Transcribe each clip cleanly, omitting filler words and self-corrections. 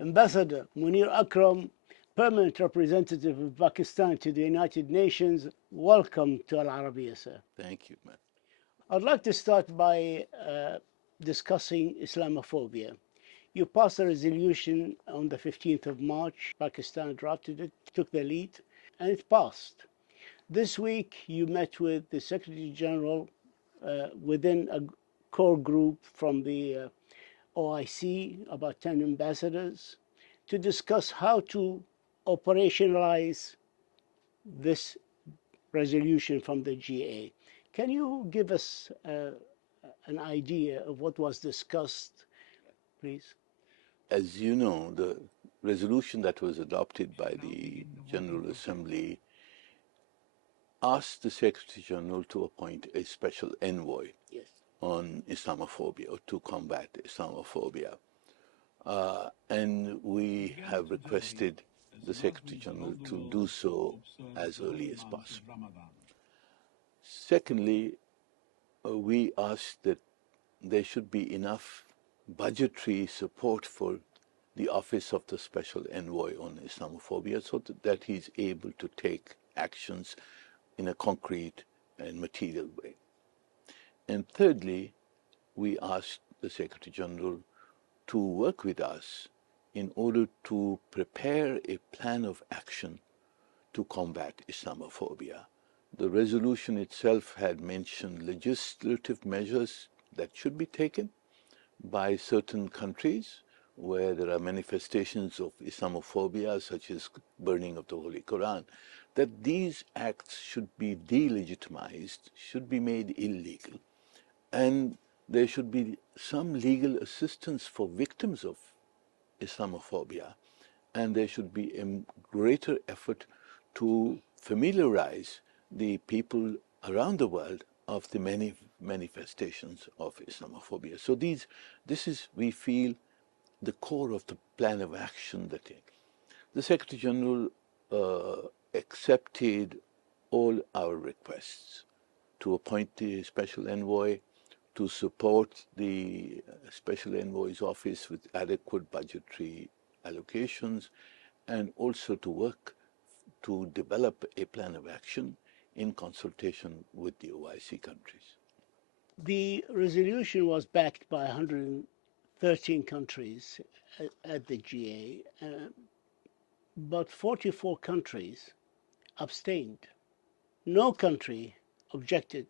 Ambassador Munir Akram, Permanent Representative of Pakistan to the United Nations, welcome to Al Arabiya, sir. Thank you, man. I'd like to start by discussing Islamophobia. You passed a resolution on the 15th of March. Pakistan drafted it, took the lead, and it passed. This week, you met with the Secretary General within a core group from the OIC, about 10 ambassadors, to discuss how to operationalize this resolution from the GA. Can you give us an idea of what was discussed, please? As you know, the resolution that was adopted by the General Assembly asked the Secretary General to appoint a special envoy Yes. on Islamophobia or to combat Islamophobia. And we have requested the Secretary General to do so as early as possible. Secondly, we asked that there should be enough budgetary support for the Office of the Special Envoy on Islamophobia so that he's able to take actions in a concrete and material way. And thirdly, we asked the Secretary General to work with us in order to prepare a plan of action to combat Islamophobia. The resolution itself had mentioned legislative measures that should be taken by certain countries where there are manifestations of Islamophobia, such as burning of the Holy Quran, that these acts should be delegitimized, should be made illegal, and there should be some legal assistance for victims of Islamophobia, and there should be a greater effort to familiarize the people around the world of the many manifestations of Islamophobia. So this is, we feel, the core of the plan of action that the Secretary General accepted all our requests to appoint the Special Envoy, to support the Special Envoy's office with adequate budgetary allocations, and also to work to develop a plan of action in consultation with the OIC countries. The resolution was backed by 113 countries at the GA, but 44 countries abstained. No country objected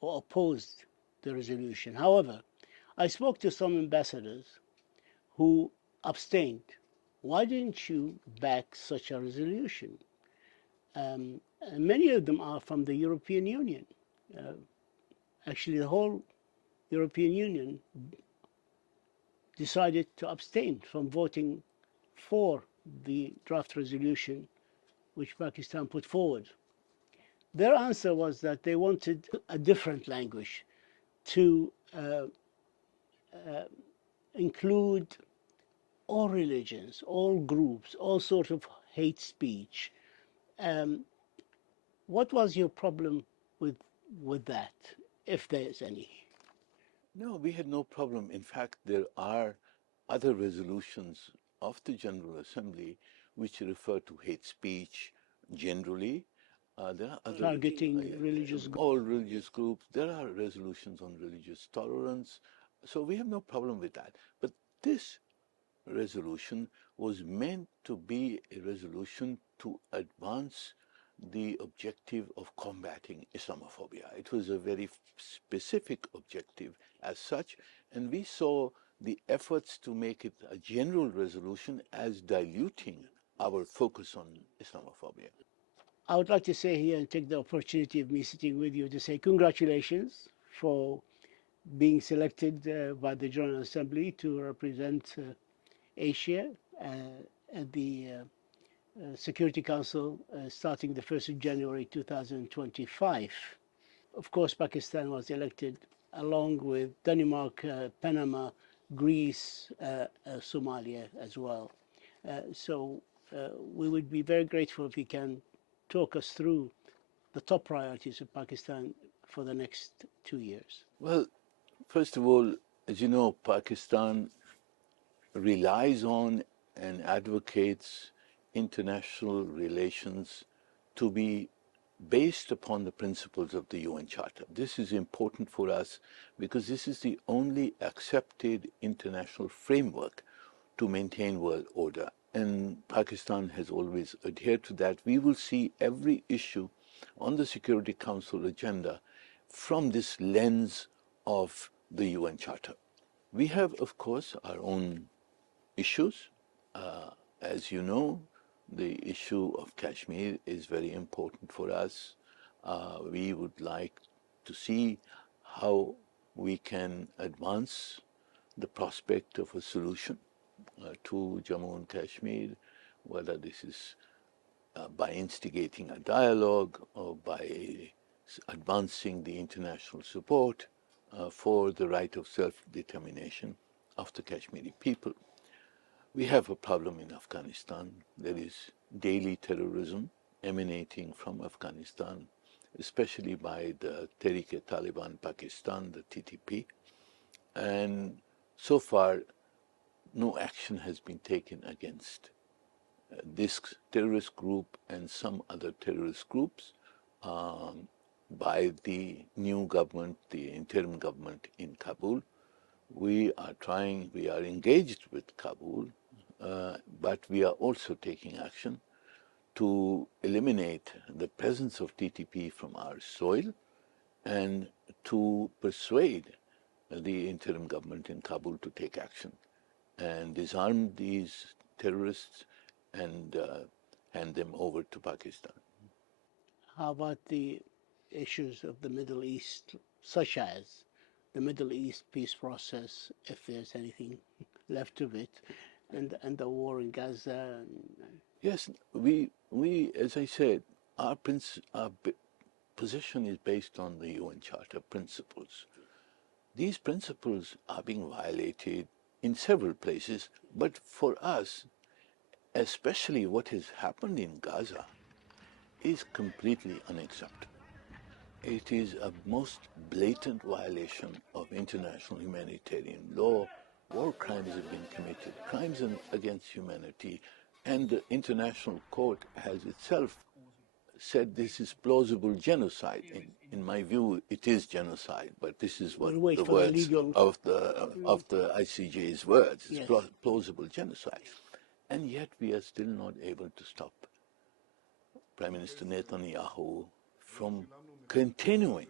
or opposed the resolution. However, I spoke to some ambassadors who abstained. Why didn't you back such a resolution? And many of them are from the European Union. Actually, the whole European Union decided to abstain from voting for the draft resolution which Pakistan put forward. Their answer was that they wanted a different language to include all religions, all groups, all sorts of hate speech. What was your problem with that, if there's any? No, we had no problem. In fact, there are other resolutions of the General Assembly which refer to hate speech generally. There are other Targeting religious groups. all religious groups. There are resolutions on religious tolerance. So we have no problem with that. But this resolution was meant to be a resolution to advance the objective of combating Islamophobia. It was a very specific objective as such, and we saw the efforts to make it a general resolution as diluting our focus on Islamophobia. I would like to say here and take the opportunity of me sitting with you to say congratulations for being selected by the General Assembly to represent Asia at the Security Council starting the 1st of January 2025. Of course, Pakistan was elected along with Denmark, Panama, Greece, Somalia as well. So we would be very grateful if you can talk us through the top priorities of Pakistan for the next 2 years. Well, first of all, as you know, Pakistan relies on and advocates international relations to be based upon the principles of the UN Charter. This is important for us because this is the only accepted international framework to maintain world order. And Pakistan has always adhered to that. We will see every issue on the Security Council agenda from this lens of the UN Charter. We have, of course, our own issues. As you know, the issue of Kashmir is very important for us. We would like to see how we can advance the prospect of a solution to Jammu and Kashmir, whether this is by instigating a dialogue or by advancing the international support for the right of self-determination of the Kashmiri people. We have a problem in Afghanistan. There is daily terrorism emanating from Afghanistan, especially by the Tehrik-e-Taliban Pakistan, the TTP. And so far, no action has been taken against this terrorist group and some other terrorist groups by the new government, the interim government in Kabul. We are engaged with Kabul, but we are also taking action to eliminate the presence of TTP from our soil and to persuade the interim government in Kabul to take action and disarm these terrorists and hand them over to Pakistan. How about the issues of the Middle East, such as the Middle East peace process, if there's anything left of it, and the war in Gaza? Yes, we as I said, our position is based on the UN Charter principles. These principles are being violated in several places, but for us, especially what has happened in Gaza, is completely unacceptable. It is a most blatant violation of international humanitarian law. War crimes have been committed, crimes against humanity, and the International Court has itself said this is plausible genocide. In my view, it is genocide, but this is what the words of the ICJ's words. It's yes. Plausible genocide. And yet we are still not able to stop Prime Minister Netanyahu from continuing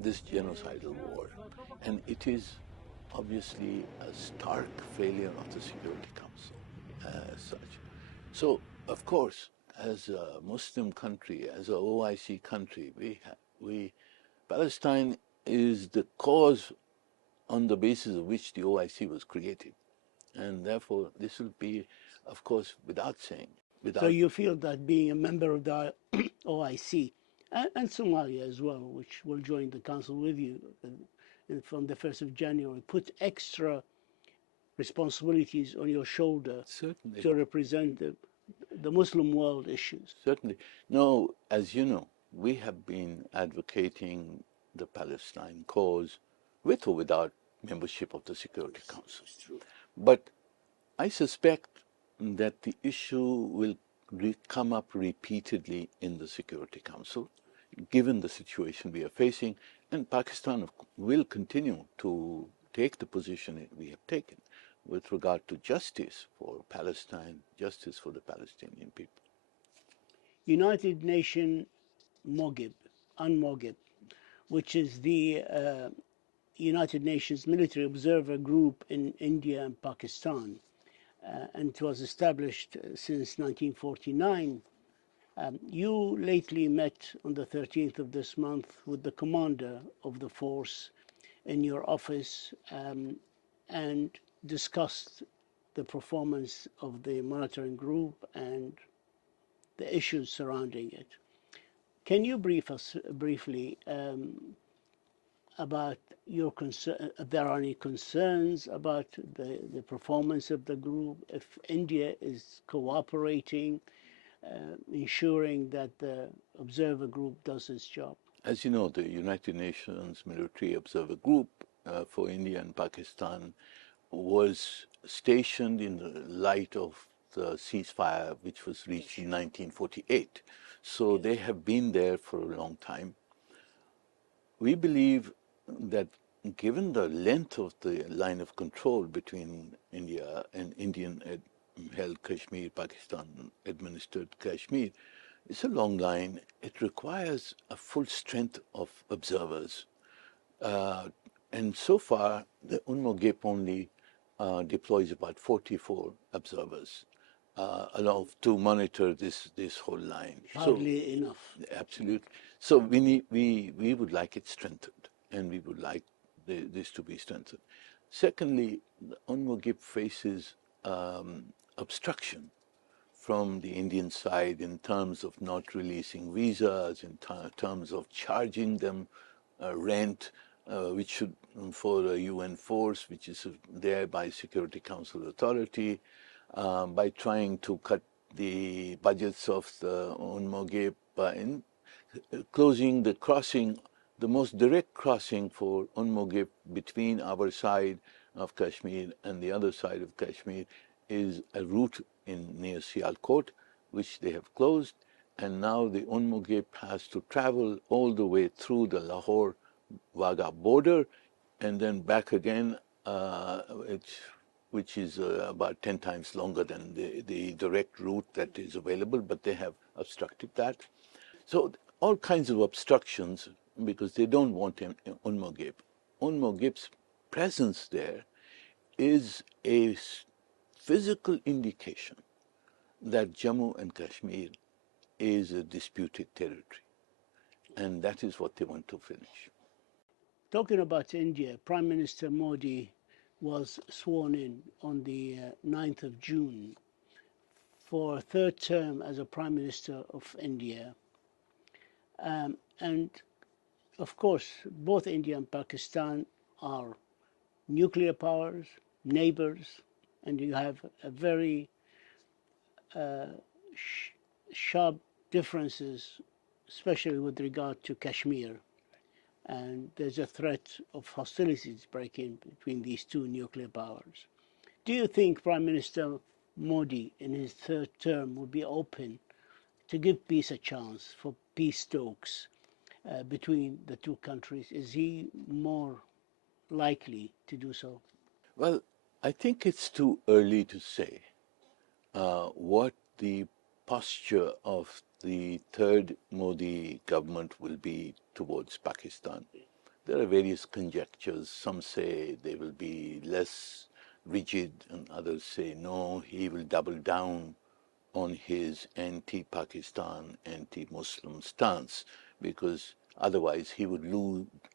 this genocidal war. And it is obviously a stark failure of the Security Council as such. So, of course, as a Muslim country, as an OIC country, Palestine is the cause on the basis of which the OIC was created. And therefore, this will be, of course, without saying. So you feel that being a member of the OIC, and Somalia as well, which will join the council with you from the 1st of January, put extra responsibilities on your shoulder Certainly. To represent the Muslim world issues? Certainly. No, as you know, we have been advocating the Palestine cause with or without membership of the Security Council. But I suspect that the issue will come up repeatedly in the Security Council, given the situation we are facing, and Pakistan will continue to take the position we have taken with regard to justice for Palestine, justice for the Palestinian people. United Nations UNMOGIB, which is the United Nations Military Observer Group in India and Pakistan, and it was established since 1949. You lately met on the 13th of this month with the commander of the force in your office and discussed the performance of the monitoring group and the issues surrounding it. Can you brief us briefly about your concern, if there are any concerns about the performance of the group, if India is cooperating, ensuring that the observer group does its job? As you know, the United Nations Military Observer Group for India and Pakistan was stationed in the light of the ceasefire which was reached in 1948. So they have been there for a long time. We believe that given the length of the line of control between India and Indian-held Kashmir, Pakistan-administered Kashmir, it's a long line. It requires a full strength of observers. And so far, the UNMOGIP only deploys about 44 observers along to monitor this whole line. Hardly enough. Absolutely. So we would like it strengthened, and we would like this to be strengthened. Secondly, the UNMOGIP faces obstruction from the Indian side in terms of not releasing visas, in terms of charging them rent, which should for a UN force, which is there by Security Council authority, by trying to cut the budgets of the UNMOGIP in closing the crossing, the most direct crossing for UNMOGIP between our side of Kashmir and the other side of Kashmir is a route near Sialkot, which they have closed, and now the UNMOGIP has to travel all the way through the Lahore-Wagah border and then back again, which is about 10 times longer than the direct route that is available, but they have obstructed that. So all kinds of obstructions because they don't want UNMOGIP. UNMOGIP's presence there is a physical indication that Jammu and Kashmir is a disputed territory, and that is what they want to finish. Talking about India, Prime Minister Modi was sworn in on the 9th of June for a third term as a Prime Minister of India. And of course, both India and Pakistan are nuclear powers, neighbors, and you have a very sharp differences, especially with regard to Kashmir. And there's a threat of hostilities breaking between these two nuclear powers. Do you think Prime Minister Modi in his third term would be open to give peace a chance for peace talks between the two countries? Is he more likely to do so? Well, I think it's too early to say what the posture of the third Modi government will be towards Pakistan. There are various conjectures. Some say they will be less rigid, and others say no, he will double down on his anti-Pakistan, anti-Muslim stance, because otherwise he would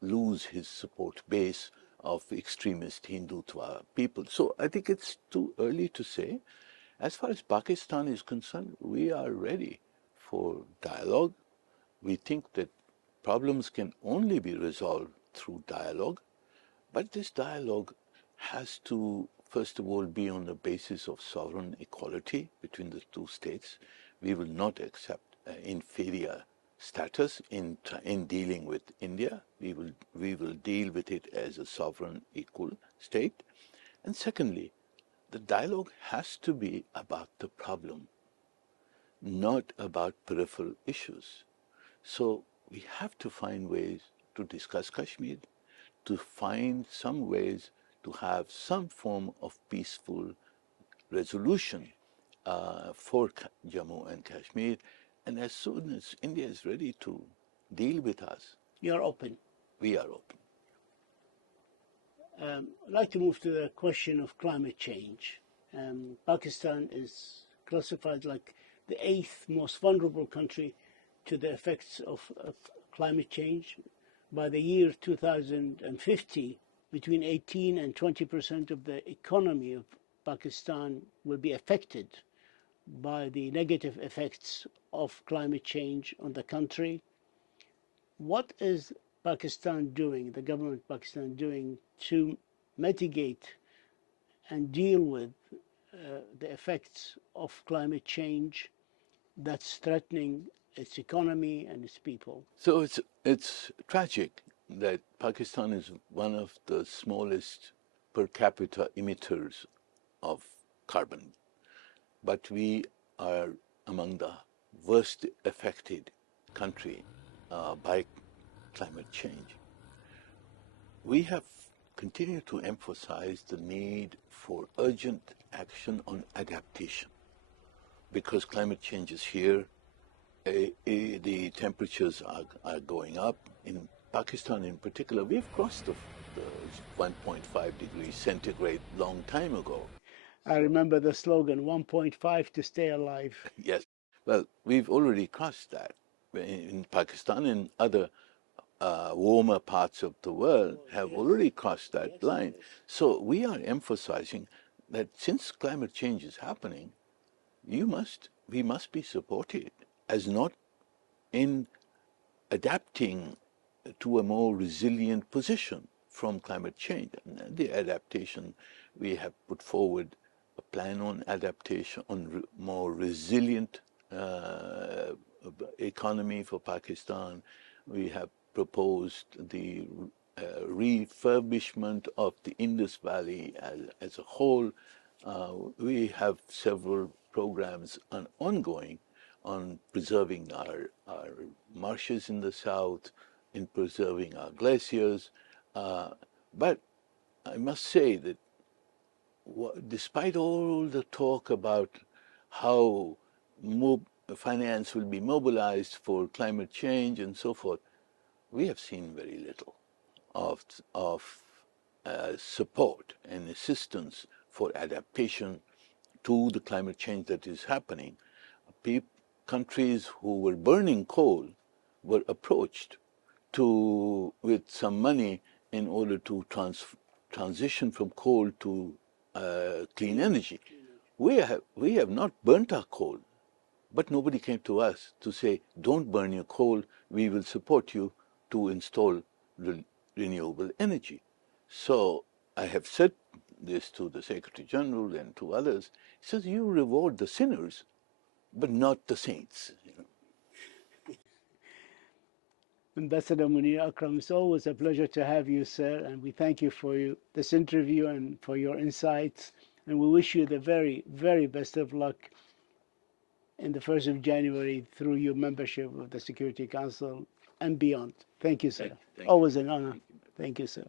lose his support base of extremist Hindutva people. So I think it's too early to say. As far as Pakistan is concerned, we are ready for dialogue. We think that problems can only be resolved through dialogue, but this dialogue has to, first of all, be on the basis of sovereign equality between the two states. We will not accept inferior status in dealing with India. We will deal with it as a sovereign equal state. And secondly, the dialogue has to be about the problem, not about peripheral issues. So we have to find ways to discuss Kashmir, to find some ways to have some form of peaceful resolution for Jammu and Kashmir. And as soon as India is ready to deal with us, You're open. we are open. I'd like to move to the question of climate change. Pakistan is classified like the 8th most vulnerable country to the effects of climate change. By the year 2050, between 18 and 20% of the economy of Pakistan will be affected by the negative effects of climate change on the country. What is Pakistan doing, the government of Pakistan doing to mitigate and deal with the effects of climate change that's threatening its economy and its people? So it's tragic that Pakistan is one of the smallest per capita emitters of carbon, but we are among the worst affected country by climate change. We have continued to emphasize the need for urgent action on adaptation because climate change is here. The temperatures are going up. In Pakistan in particular, we've crossed the 1.5 degrees centigrade long time ago. I remember the slogan, 1.5 to stay alive. Yes. Well, we've already crossed that in Pakistan and other warmer parts of the world have already crossed that line. So we are emphasizing that since climate change is happening, we must be supported as not in adapting to a more resilient position from climate change. And the adaptation, we have put forward a plan on adaptation, on more resilient economy for Pakistan. We have proposed the refurbishment of the Indus Valley as a whole. We have several programs ongoing on preserving our marshes in the south, in preserving our glaciers. But I must say that despite all the talk about how finance will be mobilized for climate change and so forth, we have seen very little of support and assistance for adaptation to the climate change that is happening. Countries who were burning coal were approached with some money in order to transition from coal to clean energy. We have not burnt our coal, but nobody came to us to say, don't burn your coal, we will support you to install renewable energy. So I have said this to the Secretary General and to others. He says, you reward the sinners, but not the saints. Ambassador Munir Akram, it's always a pleasure to have you, sir, and we thank you for this interview and for your insights, and we wish you the very, very best of luck in the 1st of January through your membership of the Security Council and beyond. Thank you, sir. Thank you. Always an honor. Thank you, sir.